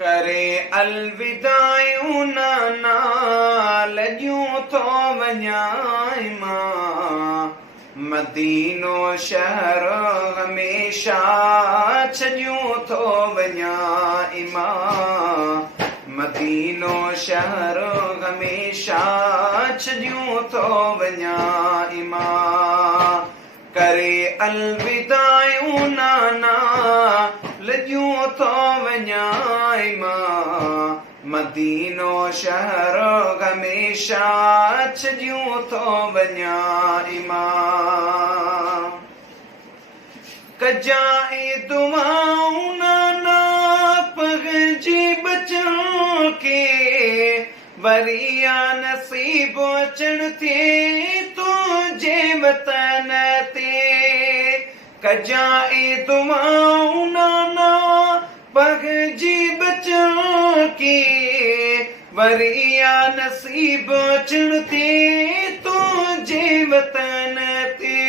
करे अलविदायूं नाना लॼूं थो वञाई मां मदीनो शहर हमेशा छॾियूं थो वञाई मां मदीनो शहर हमेशा छॾियूं थो वञाई मां करे अलविदायूं नाना लॼूं थो वञाई मां मदीनो शहर हमेशा छॾियूं थो वञाई मां कजाई दुआऊं नाना पंहिंजी बचन खे वरिया नसीब अचण थिए तुंहिंजे वतन ते कजाई दुआऊं नाना पंहिंजी बचन खे वरिया नसीब अचण थिए तुंहिंजे वतन ते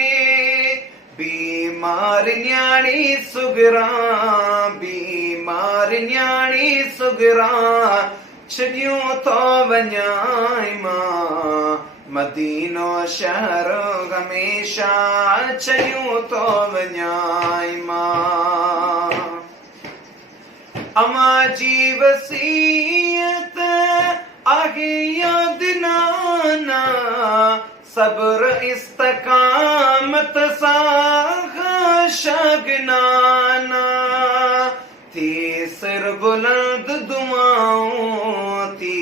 बीमार न्याणी सुगरा बीमार न्याणी सुगरा छॾियूं थो वञाई मां मदीनो शहर हमेशा छॾियूं थो वञाई मां अमां जी वसीयत आहे यादि नाना सब्र इस्तकामत सां शगनाना थी सर बुलंद दुआऊं थी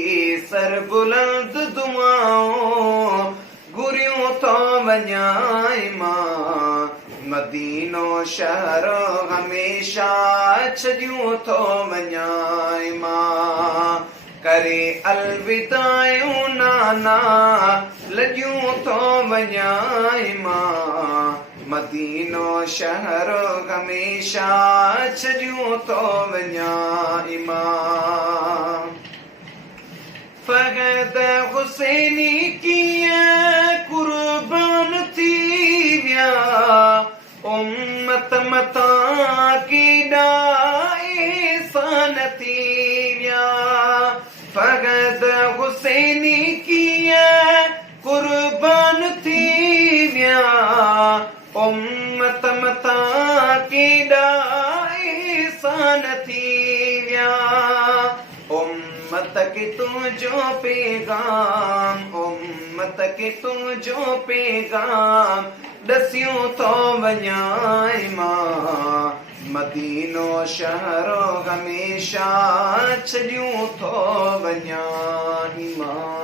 सर बुलंद दुआऊं गुरियूं थो वञाई मां मदीनो शहर हमेशा छॾियूं थो वञाई मां करे अलविदायूं नाना लॼूं थो वञाई मां मदीनो शहर हमेशा छॾियूं थो वञाई मां फ़क़त हुसैनी कीअं कुर्बान थी विया उम्मत मतां केॾा एहसान थी विया फ़क़त हुसैनी कीअं कुर्बान थी विया उम्मत मतां केॾा एहसान थी विया उम्मत के तुंहिंजो पैगाम उम्मत के तुंहिंजो पैगाम ॾसियूं थो वञाई मां मदीनो शहर हमेशा छॾियूं थो वञाई मां।